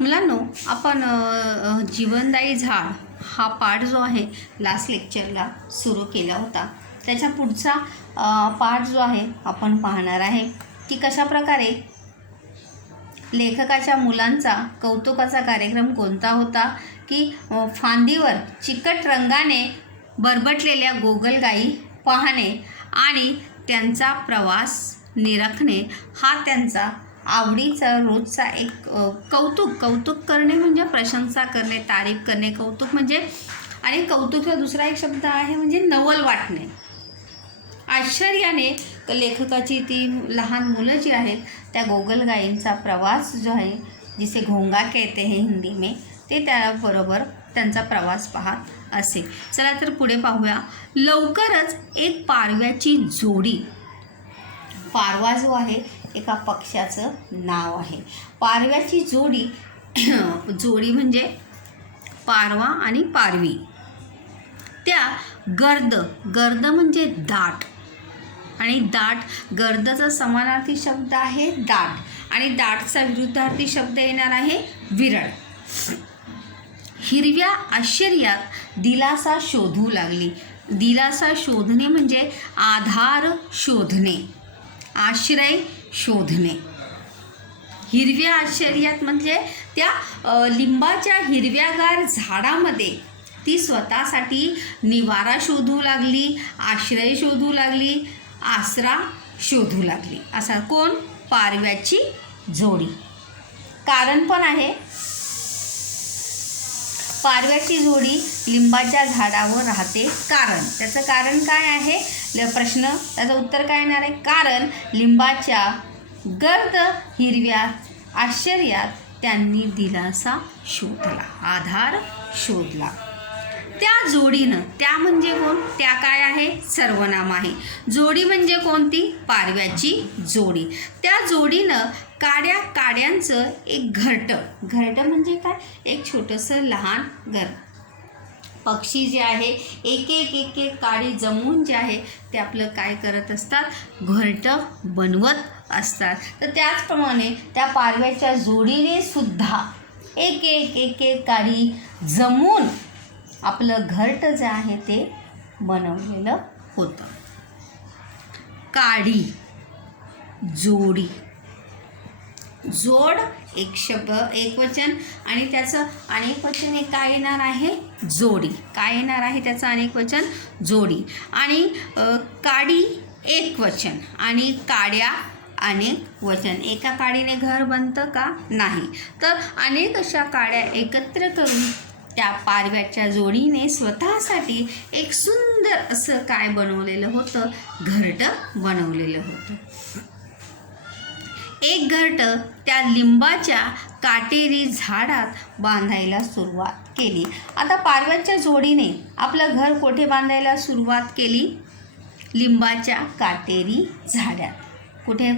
मुलांनो, आपण जीवनदायी झाड हा पाठ जो आहे लास्ट लेक्चरला सुरू केला होता. त्याच्या पुढचा पाठ जो आहे आपण पाहणार आहे की कशाप्रकारे लेखकाच्या मुलांचा कौतुकाचा कार्यक्रम कोणता होता की फांदीवर चिकट रंगाने बरबटलेल्या गोगलगाई पाहणे आणि त्यांचा प्रवास निरखणे हा त्यांचा आवडीचा रोजचा एक कौतुक करणे म्हणजे प्रशंसा करणे, तारीफ करणे. कौतुक म्हणजे आणि कौतुकचा दुसरा एक शब्द आहे म्हणजे नवल वाटणे. आश्चर्याने लेखकाची ती लहान मुलं जी आहेत त्या गोगलगाईंचा प्रवास जो आहे, जिसे घोंगा कहते हैं हिंदी में, ते त्याबरोबर त्यांचा प्रवास पाहत असे. चला तर पुढे पाहूया. लवकरच एक पारव्याची जोडी. पारवा जो आहे एका पक्ष्याचं नाव आहे. पारव्याची जोडी जोडी म्हणजे पारवा आणि पारवी. त्या गर्द म्हणजे दाट, आणि दाट गर्दचा समानार्थी शब्द आहे दाट, आणि दाटचा विरुद्धार्थी शब्द येणार आहे विरळ. हिरव्या आश्चर्यात दिलासा शोधू लागली. दिलासा शोधणे म्हणजे आधार शोधणे, आश्रय शोधणे. हिरव्या आश्चर्यात म्हणजे त्या लिंबाच्या हिरव्यागार झाडामध्ये ती स्वतःसाठी निवारा शोधू लागली, आश्रय शोधू लागली, आसरा शोधू लागली. असा कोण? पारव्याची जोडी. कारण पण आहे. पारव्याची जोडी लिंबाच्या झाडावर राहते. कारण त्याचं कारण काय आहे? प्रश्न त्याचं उत्तर काय येणार आहे? कारण लिंबाच्या गर्द हिरव्या आश्चर्यात त्यांनी दिलासा शोधला, आधार शोधला. त्या जोडीनं, त्या म्हणजे कोण? त्या काय आहे? सर्वनाम आहे. जोडी म्हणजे कोणती? पारव्याची जोडी. त्या जोडीनं काड्यांचं एक घरटं म्हणजे काय? एक छोटंसं लहान घर. पक्षी जे आहे एक एक काडी जमवून जे आहे ते आपलं काय करत असतात? घरटं बनवत असतात. तर त्याचप्रमाणे त्या पारव्याच्या जोडीने सुद्धा एक एक काडी जमवून आपलं घरटं जे आहे ते बनवलेलं होतं. काडी, जोडी. जोड एक शब्द एक वचन, आणि त्याचं अनेक वचन एक काय येणार आहे? जोडी. काय येणार आहे त्याचं अनेक वचन? जोडी. आणि काडी एक वचन आणि काड्या अनेक वचन. एका काडीने घर बनतं का? नाही. तर अनेक अशा काड्या एकत्र करून त्या पारव्याच्या जोडीने स्वतःसाठी एक सुंदर असं काय बनवलेलं होतं? घरटं बनवलेलं होतं. एक घरटं त्या लिंबाच्या काटेरी झाडात बांधायला सुरुवात केली. आता पारव्याच्या जोडीने आपलं घर कोठे बांधायला सुरुवात केली? लिंबाच्या काटेरी झाडात. कुठे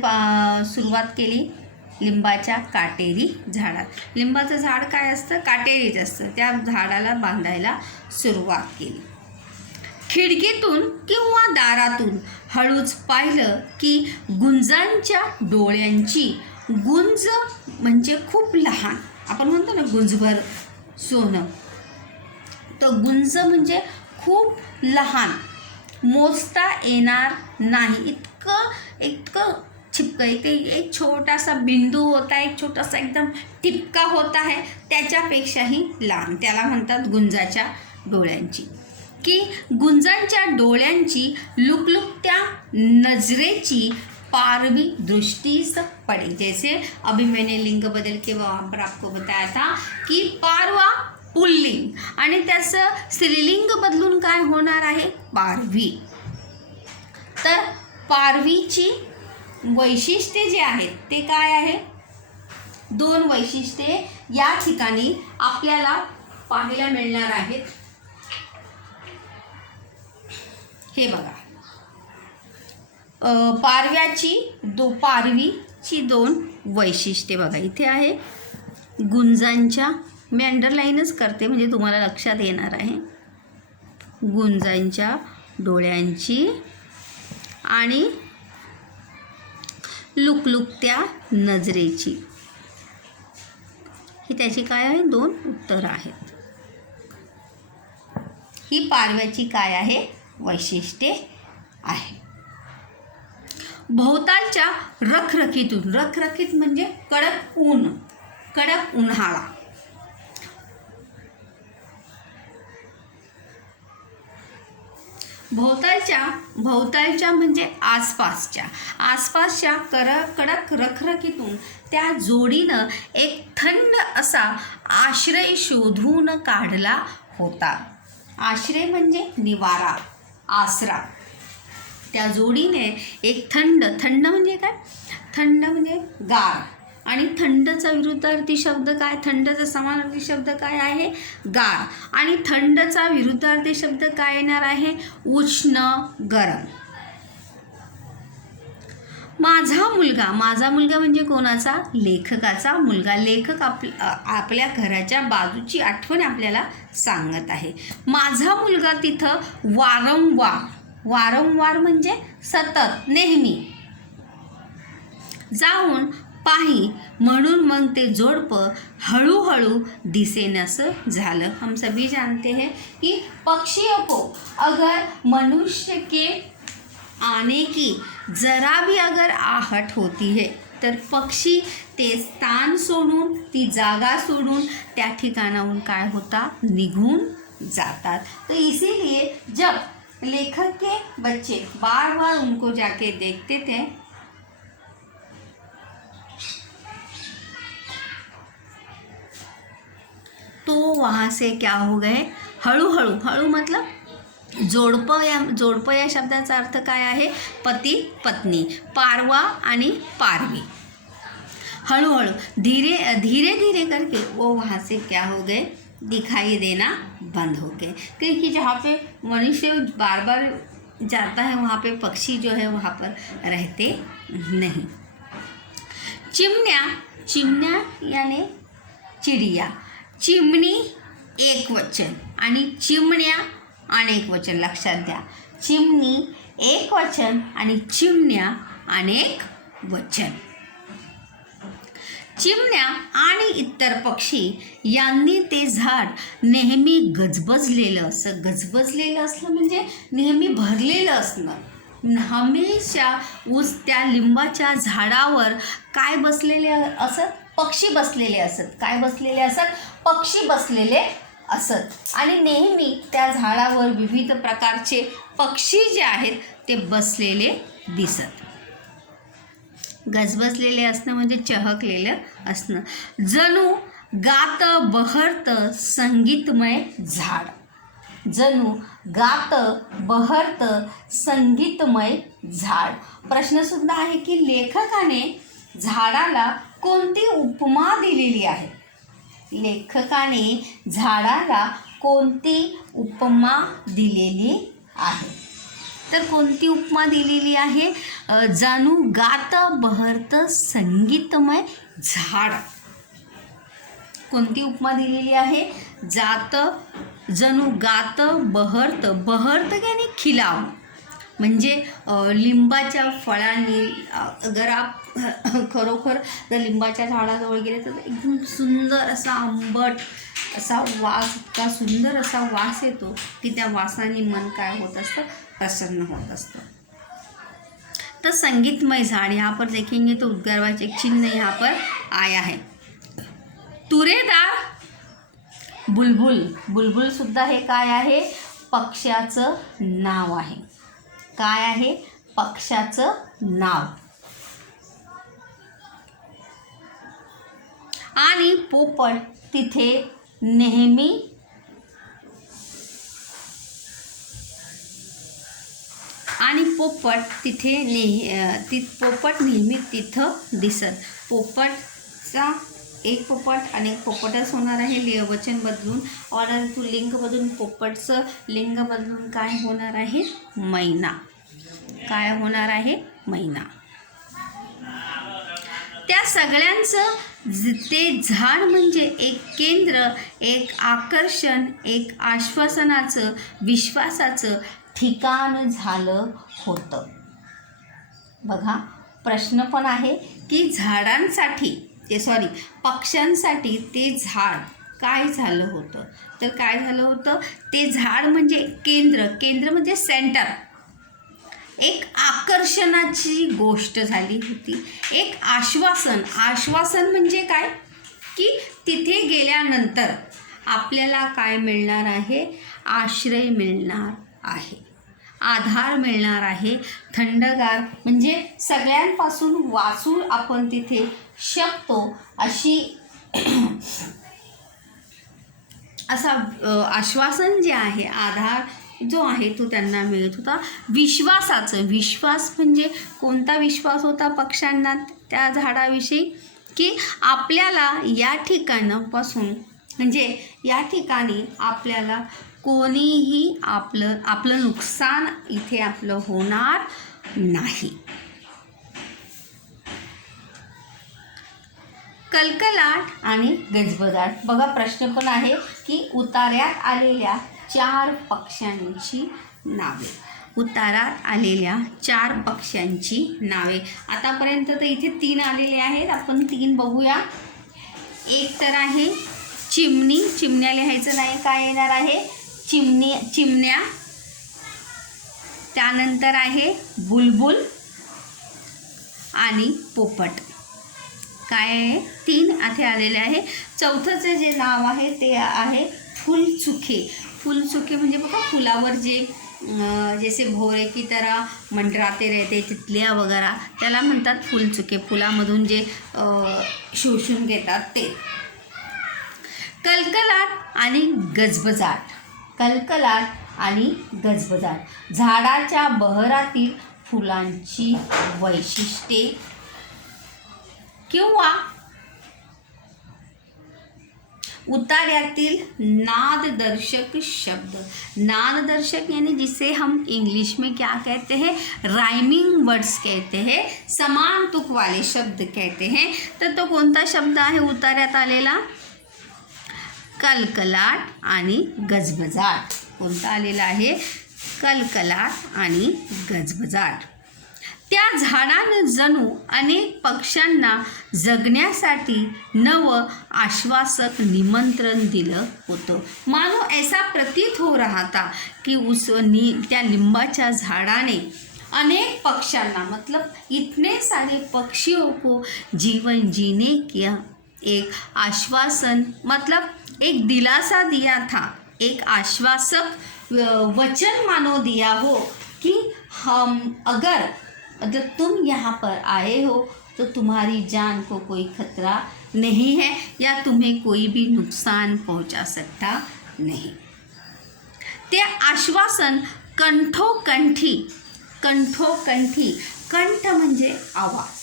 सुरुवात केली? लिंबाच्या काटेरी झाडात. लिंबाचं झाड काय असतं? काटेरीच असतं. त्या झाडाला बांधायला सुरुवात केली. खिडकीतून किंवा दारातून हळूच पाहिलं की गुंजांच्या डोळ्यांची, गुंज म्हणजे खूप लहान, आपण म्हणतो ना गुंजभर सोनं, तर गुंज म्हणजे खूप लहान, मोजता येणार नाही इतकं छिपकं. एक छोटासा बिंदू होता, एक छोटासा एकदम टिपका होता आहे, त्याच्यापेक्षाही लहान. त्याला म्हणतात गुंजाच्या डोळ्यांची. की गुंजांच्या डोळ्यांची लुकलुकत्या नजरेची पारवी दृष्टीस पड़ी. जैसे अभी मैंने लिंग बदल के वहाँ पर आपको बताया था कि पारवा पुल्लिंग, आणि त्याचं स्त्रीलिंग बदलून काय होणार आहे? पारवी. तर पारवीची वैशिष्ट्ये जे आहेत ते काय आहे? दोन वैशिष्ट्ये या ठिकाणी आपल्याला पाहायला मिळणार आहेत. हे बघा, पारवीची दोन वैशिष्ट्ये बघा. इथे आहे गुंजांच्या, मी अंडरलाईनच करते म्हणजे तुम्हाला लक्षात येणार आहे. गुंजांच्या डोळ्यांची आणि लुकलुकत्या नजरेची. ही त्याची काय आहे, 2 उत्तरं आहेत. ही पारव्याची काय आहे, वैशिष्ट्ये आहे. भोवतालच्या रखरखीतून, रखरखीत म्हणजे कडक ऊन, कडक उन्हाळा. भोवतालच्या म्हणजे आसपासच्या कडक रखरखीतून त्या जोडीनं एक थंड असा आश्रय शोधून काढला होता. आश्रय म्हणजे निवारा, आसरा. त्या जोडीने एक थंड म्हणजे काय, थंड म्हणजे गार, आणि थंडचा विरुद्धार्थी शब्द काय, थंडचा समानार्थी शब्द काय आहे, गार, आणि थंडचा विरुद्धार्थी शब्द काय येणार आहे, उष्ण, गरम. माझा मुलगा म्हणजे कोणाचा, लेखकाचा मुलगा. लेखक आपल्या घराच्या बाजूची आठवण आपल्याला सांगत आहे. माझा मुलगा तिथं वारंवार म्हणजे सतत, नेहमी जाऊन पाही, म्हणून मग ते जोडपं हळूहळू दिसेनासं झालं. हम सभी जानते हैं कि पक्षियों को अगर मनुष्य के आने की जरा भी अगर आहट होती है, तर पक्षी ते स्थान सोडून, ती जागा सोडून त्या ठिकाणाहून काय होता, निघून जातात. तो इसीलिए जब लेखक के बच्चे बार बार उनको जाके देखते थे, तो वहाँ से क्या हो गए, हळू मतलब जोडपं या शब्दाचा अर्थ काय आहे, पती पत्नी, पारवा आणि पारवी. हळूहळू धीरे धीरे करके वो वहाँ से क्या हो गए, दिखाई देना बंद हो गए. क्योंकि जहाँ पे मनुष्य बार बार जाता है वहाँ पे पक्षी जो है वहाँ पर रहते नहीं. चिमण्या यानी चिडिया. चिमणी एक वचन आणि चिमण्या अनेक वचन. लक्षात द्या, चिमणी एक वचन आणि चिमण्या अनेक वचन. चिमण्या आणि इतर पक्षी यांनी ते झाड नेहमी गजबजलेलं असलं म्हणजे नेहमी भरलेलं असणं. हमेशा त्या लिंबाच्या झाडावर काय बसलेले असत, पक्षी बसलेले असत. काय बसलेले असत, पक्षी बसलेले असत. आणि नेहमी त्या झाडावर विविध प्रकारचे पक्षी जे आहेत ते बसलेले दिसत. गजबजलेले असणं म्हणजे चहकलेलं असणं. जणू गात बहरत संगीतमय झाड. जणू गात बहरत संगीतमय झाड. प्रश्नसुद्धा आहे की लेखकाने झाडाला कोणती उपमा दिलेली आहे. लेखकाने झाडाला कोणती उपमा दिलेली आहे. तर कोणती उपमा दिलेली आहे, जणू गात बहरत संगीतमय झाड. कोणती उपमा दिलेली आहे, जणू गात बहरत यानी खिलाव, म्हणजे लिंबाच्या फळांनी. अगर आप खरोखर जर लिंबाच्या झाडाजवळ गेले तर एकदम सुंदर असा आंबट असा वास, इतका सुंदर असा वास येतो की त्या वासाने मन काय होत असतं, प्रसन्न होत असतं. तो संगीतमय झाड़, यहाँ पर देखेंगे तो उद्गारवाचक एक चिन्ह यहाँ पर आया है. तुरेदार बुलबुल. बुलबुल सुद्धा हे काय आहे, पक्ष्याचं नाव आहे. काय आहे, पक्ष्याचं नाव. आणि पोपट तिथे नेहमी पोपट नेहमी तिथं दिसत. पोपटचा एक पोपट अनेक पोपटच होणार आहे वचन बदलून, और तू लिंग बदलून पोपटचं लिंग बदलून काय होणार आहे, मैना. काय होणार आहे, मैना. त्या सगळ्यांचं ते झाड म्हणजे एक केंद्र, एक आकर्षण, एक आश्वासनाचं, विश्वासाचं ठिकाण झालं होतं. बघा, प्रश्न पण आहे की झाडांसाठी पक्ष्यांसाठी ते झाड काय झालं होतं, तर काय झालं होतं, ते झाड म्हणजे केंद्र म्हणजे सेंटर, एक आकर्षणाची गोष्ट झाली होती, एक आश्वासन म्हणजे काय, की तिथे गेल्यानंतर आपल्याला काय मिळणार आहे, आश्रय मिळणार आहे, आधार मिळणार आहे, थंडगार म्हणजे सगळ्यांपासून वाचून आपण तिथे शकतो अशी असा आश्वासन जे आहे, आधार जो आहे तो त्यांना मिळत होता. विश्वास म्हणजे कोणता विश्वास होता पक्ष्यांना त्या झाडाविषयी, की आपल्याला या ठिकाणापासून म्हणजे या ठिकाणी आपल्याला कोणीही आपलं नुकसान इथे आपलं होणार नाही. कलकलाट आणि गजबजाट. बघा प्रश्न पण आहे की उतार्यात आलेल्या 4 पक्ष्यांची नावे. उतारात आलेल्या 4 पक्ष्यांची नावे. आतापर्यंत तर इथे 3 आलेले आहेत, आपण 3 बघूया. एक तर आहे चिमणी. चिमण्या लिहायचं नाही, काय येणार आहे चिमण्या. त्यानंतर आहे बुलबुल आणि पोपट. काय आहे 3 इथे आलेले आहे. चौथंचं जे नाव आहे ते आहे फुलचुके. फुलचुके म्हणजे बघा फुलावर जे जैसे भोरे की तरह मंडराते रहते तितलिया वगैरे, त्याला म्हणतात फुलचुके. फुलामधून जे शोषून घेतात ते. कलकलाट आणि गजबजाट. कलकलाट आणि गजबजाट. झाडाच्या बहरातील फुलांची वैशिष्ट्ये किंवा उतार्यातील नाददर्शक शब्द. नाददर्शक यानी जिसे हम इंग्लिश में क्या कहते हैं, राइमिंग वर्ड्स कहते हैं, समान तुक वाले शब्द कहते हैं. तर तो कोणता शब्द आहे उतार्यात आलेला, कलकलाट आणि गजबजाट. कोणता आलेला आहे, कलकलाट आणि गजबजाट. त्या झाडानं जणू अनेक पक्ष्यांना जगण्यासाठी नव आश्वासक निमंत्रण दिलं होतं. मानो ऐसा प्रतीत हो रहा था कि त्या लिंबाच्या झाडाने अनेक पक्ष्यांना, मतलब इतने सारे पक्षियों को जीवन जीने का एक आश्वासन, मतलब एक दिलासा दिया था, एक आश्वासक वचन मानो दिया हो कि हम अगर तुम यहाँ पर आए हो तो तुम्हारी जान को कोई खतरा नहीं है या तुम्हें कोई भी नुकसान पहुँचा सकता नहीं. ते आश्वासन कंठोकंठी. कंठ म्हणजे आवाज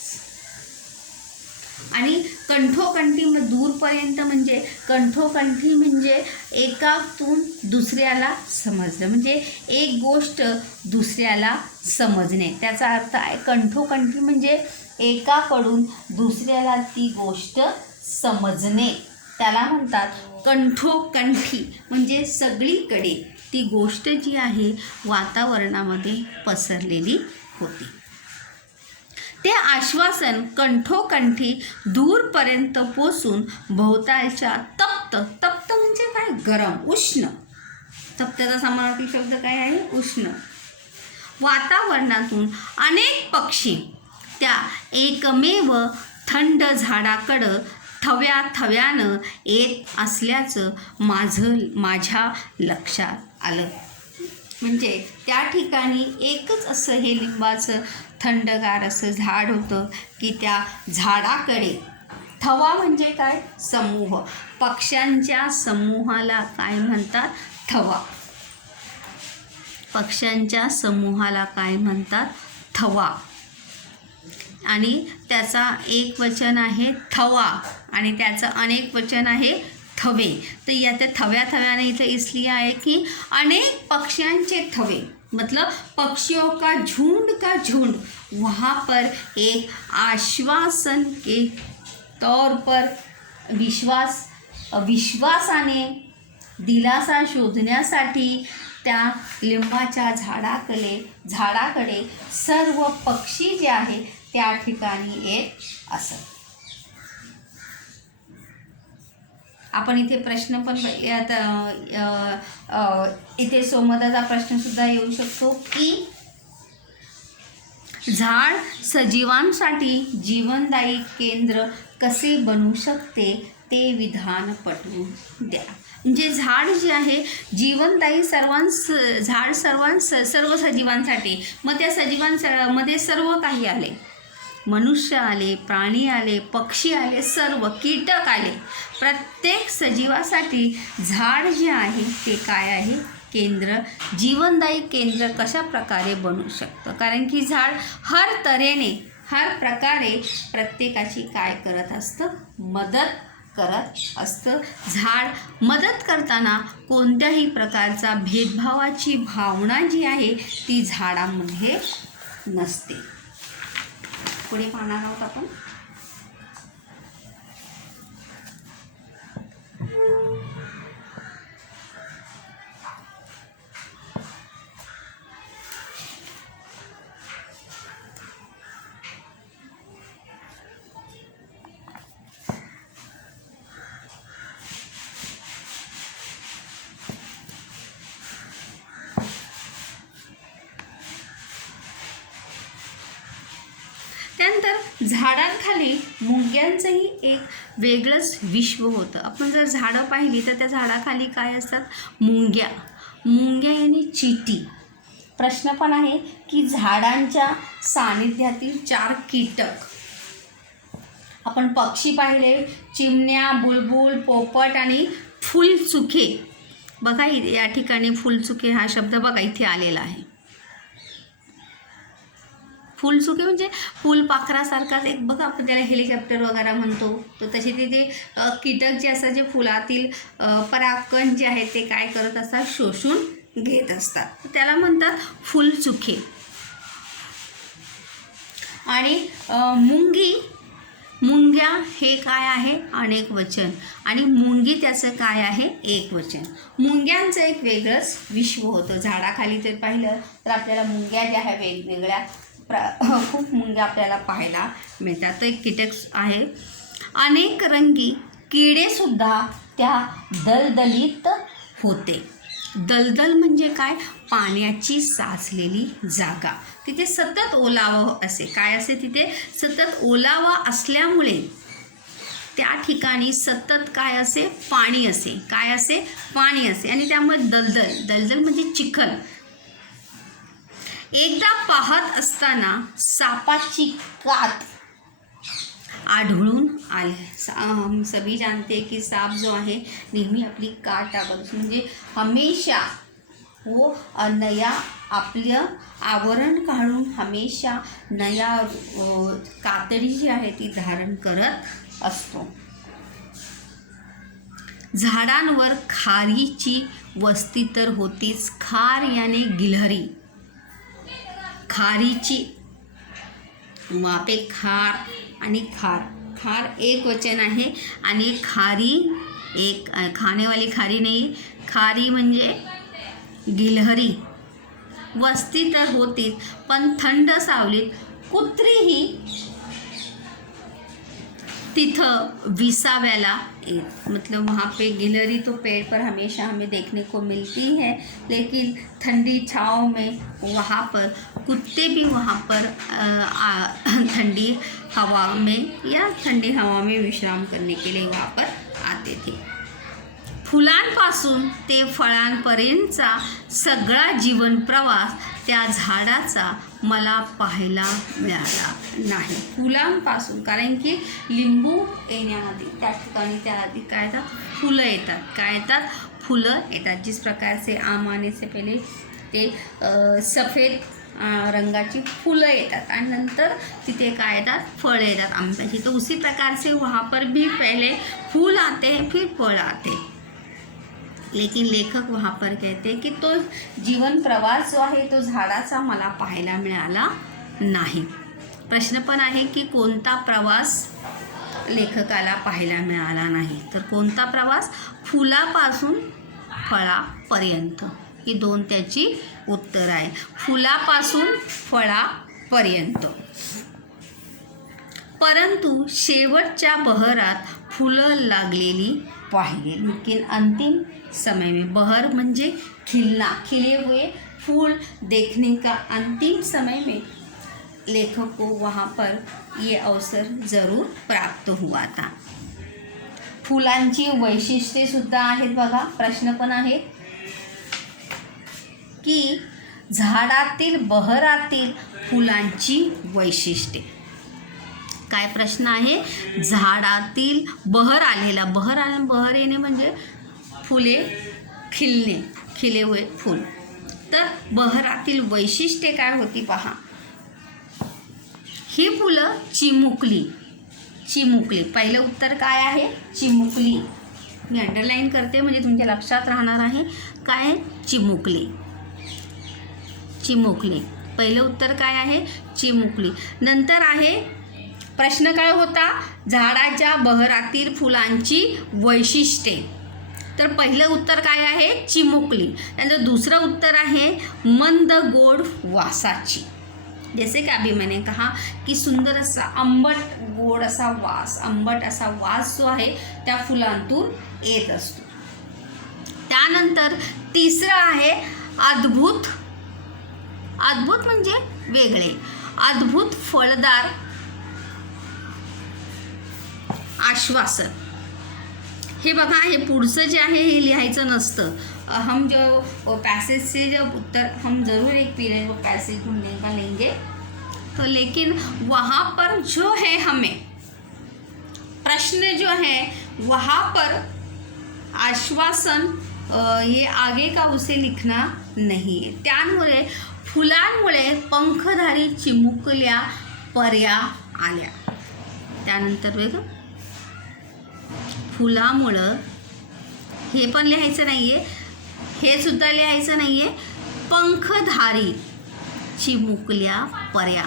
आणि कंठोकंठी दूरपर्यंत म्हणजे कंठोकंठी म्हणजे एकातून दुसऱ्याला समजलं, म्हणजे एक गोष्ट दुसऱ्याला समजणे. त्याचा अर्थ आहे कंठोकंठी म्हणजे एकाकडून दुसऱ्याला ती गोष्ट समजणे, त्याला म्हणतात कंठोकंठी. म्हणजे सगळीकडे ती गोष्ट जी आहे वातावरणामध्ये पसरलेली होती. ते आश्वासन कंठोकंठी दूरपर्यंत पोचून भोवतालच्या तप्त म्हणजे काय, गरम, उष्ण. तप्त्याचा समानार्थी शब्द काय आहे, उष्ण. वातावरणातून अनेक पक्षी त्या एकमेव थंड झाडाकडं थव्यानं येत असल्याचं माझ्या लक्षात आलं. म्हणजे त्या ठिकाणी एकच असं हे लिंबाचं थंडगार असं झाड होतं की त्या झाडाकडे थवा म्हणजे काय, समूह. पक्ष्यांच्या समूहाला काय म्हणतात, थवा. पक्ष्यांच्या समूहाला काय म्हणतात, थवा. आणि त्याचा एक वचन आहे थवा आणि त्याचं अनेक वचन आहे थवे. तर या त्या थव्याने इथं इसलिए आहे की अनेक पक्ष्यांचे थवे, मतलब पक्षियों का झुंड वहाँ पर एक आश्वासन के तौर पर विश्वासाने दिलासा शोधण्यासाठी त्या लिंबाच्या झाडाकडे सर्व पक्षी जे आहे त्या ठिकाणी येत असत. आपण इथे प्रश्न पण इथे सोमदाचा प्रश्नसुद्धा येऊ शकतो की झाड सजीवांसाठी जीवनदायी केंद्र कसे बनू शकते ते विधान पटवून द्या. म्हणजे झाड जे आहे जीवनदायी झाड सर्व सजीवांसाठी. मग त्या सजीवांमध्ये सर्व काही आले, मनुष्य आले, प्राणी आले, पक्षी आले, सर्व कीटक आले. प्रत्येक सजीवासाठी झाड जे आहे ते काय आहे, केंद्र, जीवनदायी केंद्र कशा प्रकारे बनू शकतं. कारण की झाड हर तऱ्हेने हर प्रकारे प्रत्येकाची काय करत असतं, मदत करत असतं. झाड मदत करताना कोणत्याही प्रकारचा भेदभावाची भावना जी आहे ती झाडामध्ये नसते. पुढे पाहणार आहोत आपण. त्यानंतर झाडांखाली मुंग्यांचंही एक वेगळंच विश्व होतं. आपण जर झाडं पाहिली तर त्या झाडाखाली काय असतात, मुंग्या. मुंग्या यानी चीटी. प्रश्न पण आहे की झाडांच्या सानिध्यातील 4 कीटक. आपण पक्षी पाहिले, चिमण्या, बुलबुल, पोपट आणि फुलचुके. बघा या ठिकाणी फुलचुके हा शब्द बघा इथे आलेला आहे. फुलचुके म्हणजे फुलपाखरासारखाच एक बघा, आपण त्याला हेलिकॉप्टर वगैरे म्हणतो. तर तसे ते कीटक जे असतात जे फुलातील परागकण जे आहेत ते काय करत असतात, शोषून घेत असतात. त्याला म्हणतात फुलचुके. आणि मुंग्या हे काय आहे, अनेक वचन. आणि मुंगी त्याचं काय आहे, एक वचन. मुंग्यांचं एक वेगळंच विश्व होतं. झाडाखाली जर पाहिलं तर आपल्याला मुंग्या ज्या आहे वेगवेगळ्या खूप मुंग्या आपल्याला पाहायला मिळतात. तो एक कीटक आहे. अनेक रंगी किडेसुद्धा त्या दलदलीत होते. दलदल म्हणजे काय, पाण्याची साचलेली जागा. तिथे सतत ओलावा असे, काय असे, तिथे सतत ओलावा असल्यामुळे त्या ठिकाणी सतत काय असे, पाणी असे. काय असे, पाणी असे. आणि त्यामुळे दलदल म्हणजे चिखल. एकदा पाहत असताना सापाची कात आढळून आले. हम सभी जानते की साप जो आहे नेहमी आपली कात टाकत, म्हणजे हमेशा वो नया आपलं आवरण काढून हमेशा नया कातडी जी आहे ती धारण करत असतो. झाडांवर खारीची वस्ती तर होतीच. खार याने गिलहरी. खारीची, वापे खार आणि खार एक वचन आहे. आणि खारी एक, खाणेवाली खारी नाही, खारी म्हणजे गिलहरी. वस्ती तर होतीच, पण थंड सावलीत कुत्रीही तिथं विसाव्याला येत. मतलब वहाँ पे गिलहरी तो पेड़ पर हमेशा हमें देखने को मिलती है, लेकिन ठंडी छाँव में वहाँ पर कुत्ते भी वहाँ पर ठंडी हवा में या ठंडी हवा में विश्राम करने के लिए वहाँ पर आते थे. फुलांपासून ते फळांपर्यंतचा सगळा जीवन प्रवास त्या झाडाचा मला पाहायला मिळाला नाही. फुलांपासून, कारण की लिंबू येण्याआधी त्या ठिकाणी त्याआधी काय येतात, फुलं येतात. काय येतात, फुलं येतात. जिस प्रकार से आम आने से पहले ते सफेद रंगाची फुलं येतात आणि नंतर तिथे काय येतात, फळ येतात आंब्याची. तो उसी प्रकार से वहाँ पर भी पहले फूल आते हैं फिर फळ आते. लेकिन लेखक वहाँ पर कहते कि तो जीवन प्रवास जो आहे तो झाडाचा मला पाहायला मिळाला नाही. प्रश्न पण आहे की कोणता प्रवास लेखकाला पाहायला मिळाला नाही. तर कोणता प्रवास, फुलापासून फळापर्यंत. ही 2 त्याची उत्तर आहे. फुलापासून फळापर्यंत. परंतु शेवटच्या बहरात फुलं लागलेली पाएंगे, लेकिन अंतिम समय में बहर म्हणजे खिलना, खिले हुए फूल देखने का अंतिम समय में लेखक को वहाँ पर ये अवसर जरूर प्राप्त हुआ था. फुलांची वैशिष्ट्ये सुद्धा आहेत बघा. प्रश्न पण आहेत की झाडातील बहरातील फुलांची वैशिष्ट्ये. काय प्रश्न आहे? झाडातील बहर येणे म्हणजे फुले खिलणे, खिले हुए फूल. तर बहरातील वैशिष्ट्ये काय होती पहा. ही फुलं चिमुकली. पहिलं उत्तर काय आहे? चिमुकली. मी अंडरलाईन करते म्हणजे तुमच्या लक्षात राहणार आहे. काय? चिमुकली. पहिलं उत्तर काय आहे? चिमुकली. नंतर आहे प्रश्न काय होता? झाडाच्या बहरातील फुलांची वैशिष्ट्ये. तर पहिलं उत्तर काय आहे? चिमुकली. त्यानंतर दुसरं उत्तर आहे मंद गोड वासाची. जैसे कि अभी मैंने कहा की सुंदर असा आंबट गोड असा वास, आंबट असा वास जो आहे त्या फुलांतून येत असतो. त्यानंतर तिसरं आहे अद्भुत म्हणजे वेगळे, अद्भुत फळदार आश्वासन. हे बघा, हे पुढचं जे आहे हे लिहायचं नसतं. हम जो पैसेज से जो उत्तर हम ज़रूर एक पीरियड वो पैसेज ढूंढने का लेंगे, तो लेकिन वहाँ पर जो है हमें प्रश्न जो है वहाँ पर आश्वासन ये आगे का उसे लिखना नहीं है. त्यामुळे फुलांमुळे पंखधारी चिमुकल्या पर्या आल्या. त्यानंतर वेगळं फुलामुळं हे पण लिहायचं नाही आहे, हे सुद्धा लिहायचं नहीं है. पंखधारी चिमुकलिया पर्या,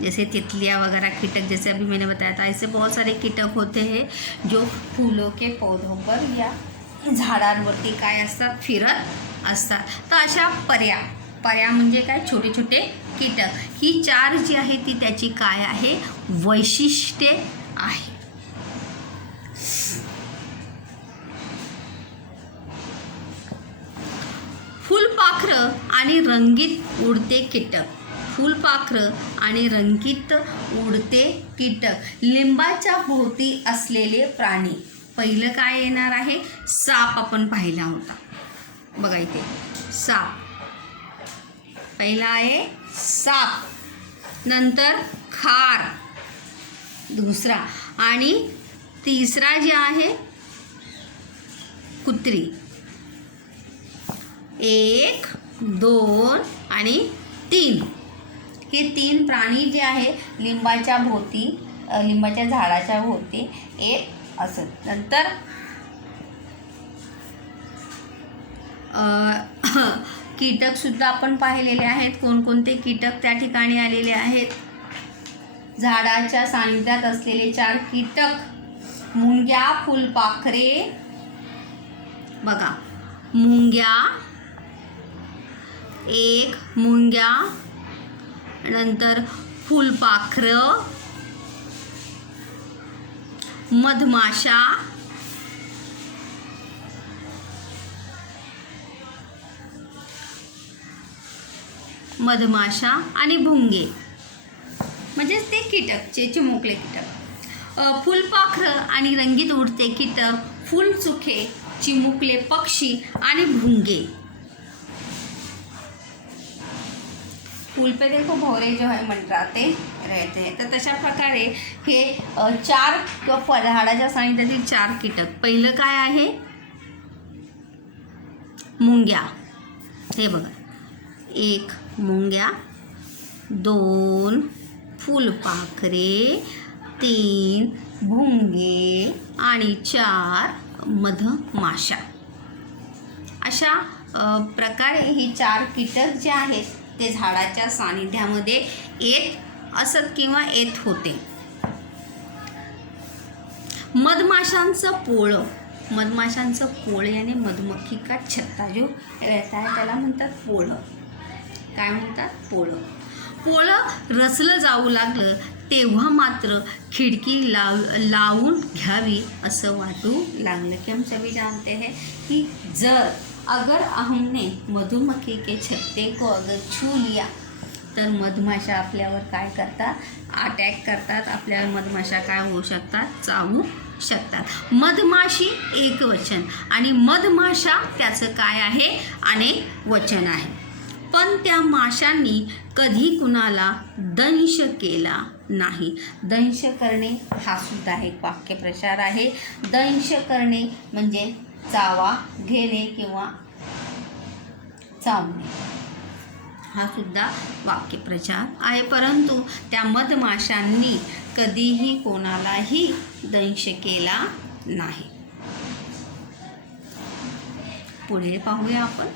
जैसे तितलियाँ वगैरह कीटक, जैसे अभी मैंने बताया था, ऐसे बहुत सारे कीटक होते हैं जो फूलों के पौधों पर या झाडांवरती काय असतात? फिरत असतात. तर अशा पर्या म्हणजे काय? छोटे छोटे कीटक. ही 4 जी आहे ती त्याची काय आहे? वैशिष्ट्ये आहे. फुलपाखरं आणि रंगीत उडते कीटक. फुलपाखरं आणि रंगीत उडते कीटक. लिंबाच्या भोवती असलेले प्राणी. पहिलं काय येणार आहे? साप आपण पाहिला होता बघा इथे. साप पहिला आहे साप. नंतर खार दुसरा, आणि तिसरा जे आहे कुत्री. 1 2 आणि 3 हे 3 प्राणी जे आहे लिंबाच्या भोवती, लिंबाच्या झाडाच्या भोवती येत असत. नंतर कीटकसुद्धा आपण पाहिलेले आहेत. कोणकोणते कीटक त्या ठिकाणी आलेले आहेत? झाडाच्या सानिध्यात असलेले 4 कीटक. मुंग्या, फुलपाखरे बघा, मुंग्या, एक मुंग्या, नंतर फुलपाखरं, मधमाशा, आणि भुंगे, म्हणजे ते कीटक जे चिमुकले कीटक. फुलपाखरं आणि रंगीत उडते कीटक, फुलचुखे, चिमुकले पक्षी आणि भुंगे. फूल पे देखो भौरे जो है मंडराते रहते हैं. तर तशा प्रकारे हे 4 झाडाच्या सानिध्यातील 4 कीटक. पहिलं काय आहे? मुंग्या. हे बघा, 1 मुंग्या, 2 फुलपाखरे, 3 भुंगे आणि 4 मधमाशा. अशा प्रकारे ही 4 कीटक जे आहेत ते झाडाच्या सानिध्यामध्ये येत असत किंवा येत होते. मधमाशांचं पोळं. मधमाशांचं पोळं याने मधमक्खी का छत्ता जो रहता है त्याला म्हणतात पोळं. काय म्हणतात? पोळं. पोळं रचलं जाऊ लागलं तेव्हा मात्र खिडकी लावून घ्यावी असं वाटू लागलं। की हम सभी जानते हैं कि अगर हमने मधुमक्खी के छत्ते को अगर छू लिया तर मधमाशा आपल्यावर काय करतात, अटॅक करतात, आपल्याला मधमाशा काय होऊ शकतात, चावू शकतात। मधमाशी एक वचन आणि मधमाशा त्याचं काय आहे, अनेक वचन आहे। पण त्या माशांनी कधी कुणाला दंश केला नाही। दंश करणे हा सुद्धा एक वाक्यप्रचार आहे। दंश करणे म्हणजे चावा घेणे किंवा चावणे हा सुद्धा वाक्यप्रचार आहे। परंतु त्या मधमाशांनी कधीही कोणालाही दंश केला नाही। पुढे पाहूया आपण।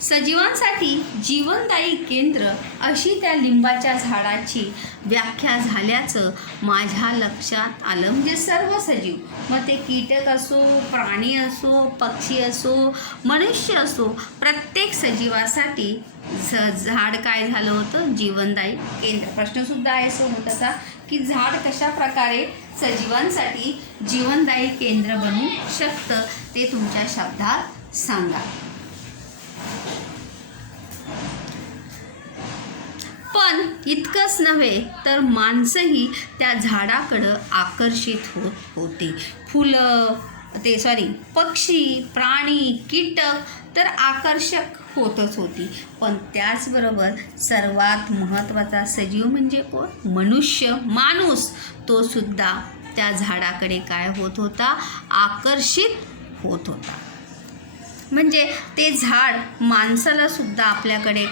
सजीवांसाठी जीवनदायी केंद्र अशी त्या लिंबाच्या झाडाची व्याख्या झाल्याचं माझ्या लक्षात आलं। म्हणजे सर्व सजीव, मग ते कीटक असो, प्राणी असो, पक्षी असो, मनुष्य असो, प्रत्येक सजीवासाठी झाड काय झालं होतं, जीवनदायी केंद्र। प्रश्नसुद्धा आहे असं होत होता की झाड कशा प्रकारे सजीवांसाठी जीवनदायी केंद्र बनू शकतं ते तुमच्या शब्दात सांगा। पण इतकंच नव्हे तर माणसंही त्या झाडाकडं आकर्षित होत होती। पक्षी, प्राणी, कीटक तर आकर्षक होतच होती, पण त्याचबरोबर सर्वात महत्त्वाचा सजीव म्हणजे कोण, मनुष्य, माणूस, तो सुद्धा त्या झाडाकडे काय होत होता, आकर्षित होत होता। म्हणजे ते झाड माणसाला सुद्धा आपल्याकडे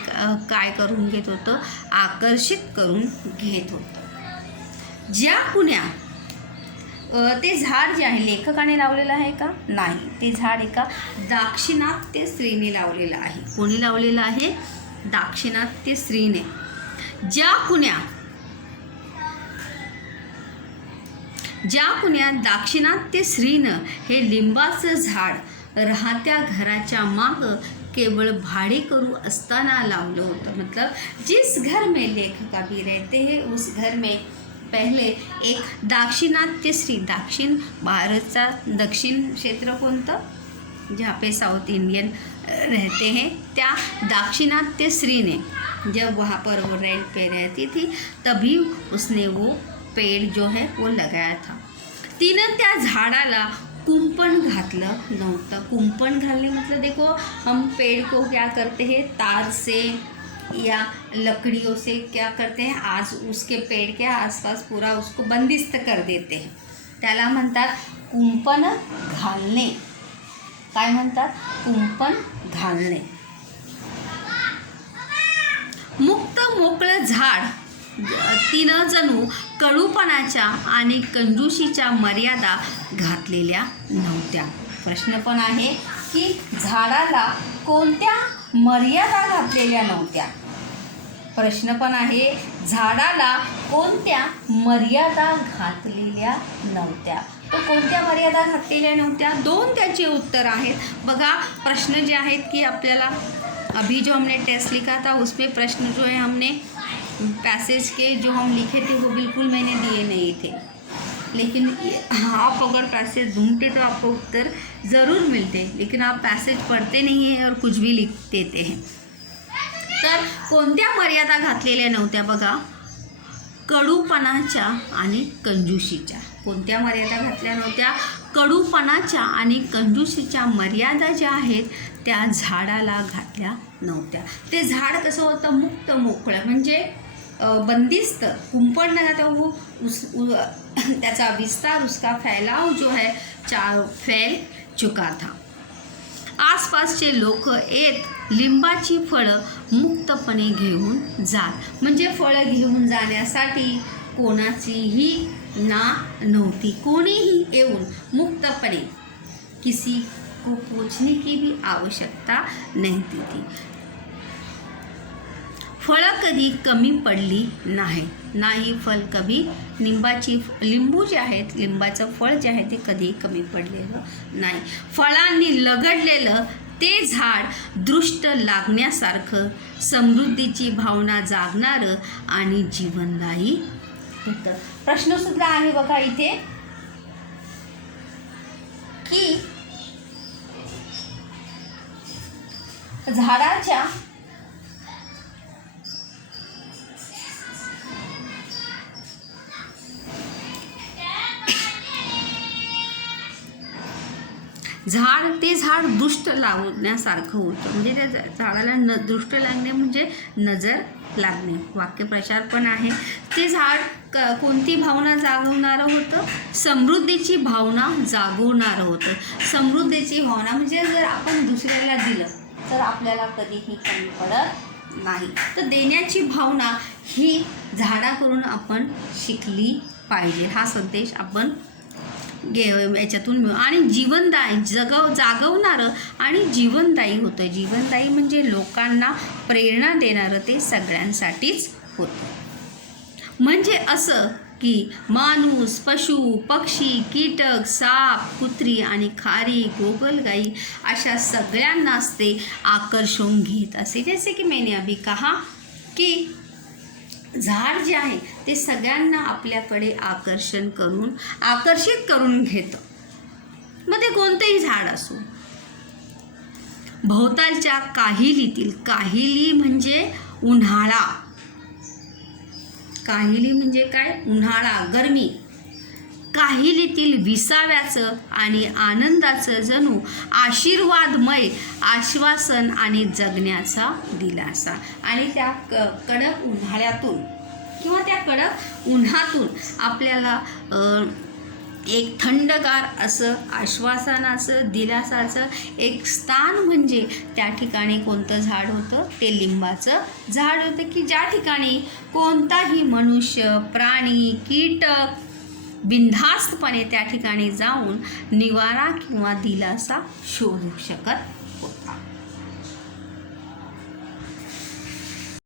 काय करून घेत होतं, आकर्षित करून घेत होतं। ज्या कुण्या ते झाड जे आहे लेखकाने लावलेलं आहे का, नाही, ते झाड एका दाक्षिणात्य स्त्रीने लावलेलं आहे। कोणी लावलेलं आहे, दाक्षिणात्य स्त्रीने। ज्या कुण्या दाक्षिणात्य स्त्रीनं हे लिंबाचं झाड राहत्या घराच्या मागं केवळ भाडे करू असताना लावलं होतं। मतलब जिस घर में लेखक अभी रहते हैं उस घर में पहले एक दाक्षिणात्य स्त्री, दक्षिण भारतचा दक्षिण क्षेत्र कोणतं, जहाँ पे साउथ इंडियन रहते हैं, त्या दाक्षिणात्य स्त्री ने जब वहाँ पर वो रेंट पे रहती थी तभी उसने वो पेड़ जो है वो लगाया था। तिनं त्या झाडाला कुंपण घातलं नव्हतं। कुंपण घालने मतलब देखो हम पेड़ को क्या करते हैं, तार से या लकड़ियों से क्या करते हैं, आज उसके पेड़ के आसपास पूरा उसको बंदिस्त कर देते हैं, त्याला म्हणतात कुंपण घालणे। काय म्हणतात, कुंपण घालणे। मुक्त मोकळं झाड तिनं जणू कडूपणाच्या आणि कंजूशीच्या मर्यादा घातलेल्या नव्हत्या। प्रश्न पण आहे की झाडाला कोणत्या मर्यादा घातलेल्या नव्हत्या। प्रश्न पण आहे झाडाला कोणत्या मर्यादा घातलेल्या नव्हत्या। तो कोणत्या मर्यादा घातलेल्या नव्हत्या, दोन त्याचे उत्तर आहेत बघा। प्रश्न जे आहेत की आपल्याला अभी जो हमने टेस्ट लिखा था उसमें प्रश्न जो है हमने पैसेज के जो हम लिखे थे वो बिल्कुल मैंने दिए नहीं थे, लेकिन आप अगर पैसेज ढूंढते तो आपको उत्तर ज़रूर मिलते, लेकिन आप पैसेज पढ़ते नहीं हैं और कुछ भी लिख देते हैं। तर कोणत्या मर्यादा घातलेल्या नव्हत्या बघा, कडूपणाच्या आणि कंजूशीच्या। कोणत्या मर्यादा घातल्या नव्हत्या, कडूपणाच्या आणि कंजूशीच्या मर्यादा ज्या आहेत त्या झाडाला घातल्या नव्हत्या। ते झाड कसं होतं, मुक्त मोकळं, म्हणजे बंदिस्त, कुंपण न घाता वो त्याचा विस्तार, उसका फैलाव जो है फैल चुका था। आसपासचे लोक येत लिंबाची फळं मुक्तपणे घेऊन जात, म्हणजे फळं घेऊन जाण्यासाठी कोणाचीही ना नव्हती, कोणीही येऊन मुक्तपणे, किसी को पूछने की भी आवश्यकता नहीं थी। फळं कधी कमी पडली नाही फल कभी लिंबू जे आहेत, लिंबाचं फळ जे आहे ते कधी कमी पडलेलं नाही। फळांनी लगडलेलं ते झाड दृष्ट लागण्यासारखं, समृद्धीची भावना जागणारं आणि जीवनदायी होतं. प्रश्नसुद्धा आहे बघा इथे की झाडाच्या झाड दृष्ट लावण्यासारखं होतं. म्हणजे त्या झाडाला दृष्ट लागणे म्हणजे नजर लागणे. वाक्यप्रचार पण आहे. ते झाड कोणती भावना जागवणारं होतं? समृद्धीची भावना जागवणारं होतं. समृद्धीची भावना म्हणजे जर आपण दुसऱ्याला दिलं तर आपल्याला कधीही कमी पडत नाही. तर देण्याची भावना ही झाडाकडून आपण शिकली पाहिजे. हा संदेश आपण याच्यातून मिळू. आणि जीवनदायी जागवणारं आणि जीवनदायी होतं. जीवनदायी म्हणजे लोकांना प्रेरणा देणारं ते सगळ्यांसाठीच होतं. म्हणजे असं की माणूस, पशु, पक्षी, कीटक, साप, कुत्री आणि खारी, गोगलगाई अशा सगळ्यांनाच ते आकर्षून घेत असे. जसे की मैंने अभी कहा की झाड जे आहे ते सगळ्यांना आपल्याकडे आकर्षित करून घेतं. मग ते कोणतेही झाड असो. भोवतालच्या काहिलीतील, काहिली म्हणजे उन्हाळा, काहिली म्हणजे काय? उन्हाळा, गरमी. काहिलीतील विसाव्याचं आणि आनंदाचं जणू आशीर्वादमय आश्वासन आणि जगण्याचा दिलासा. आणि त्या कडक उन्हाळ्यातून किंवा त्या कडक उन्हातून आपल्याला एक थंडगार असं आश्वासनाचं, दिलासाचं एक स्थान म्हणजे त्या ठिकाणी कोणतं झाड होतं? ते लिंबाचं झाड होतं. की ज्या ठिकाणी कोणताही मनुष्य, प्राणी, कीटक बिनधास्तपणे त्या ठिकाणी जाऊन निवारा किंवा दिलासा शोधू शकत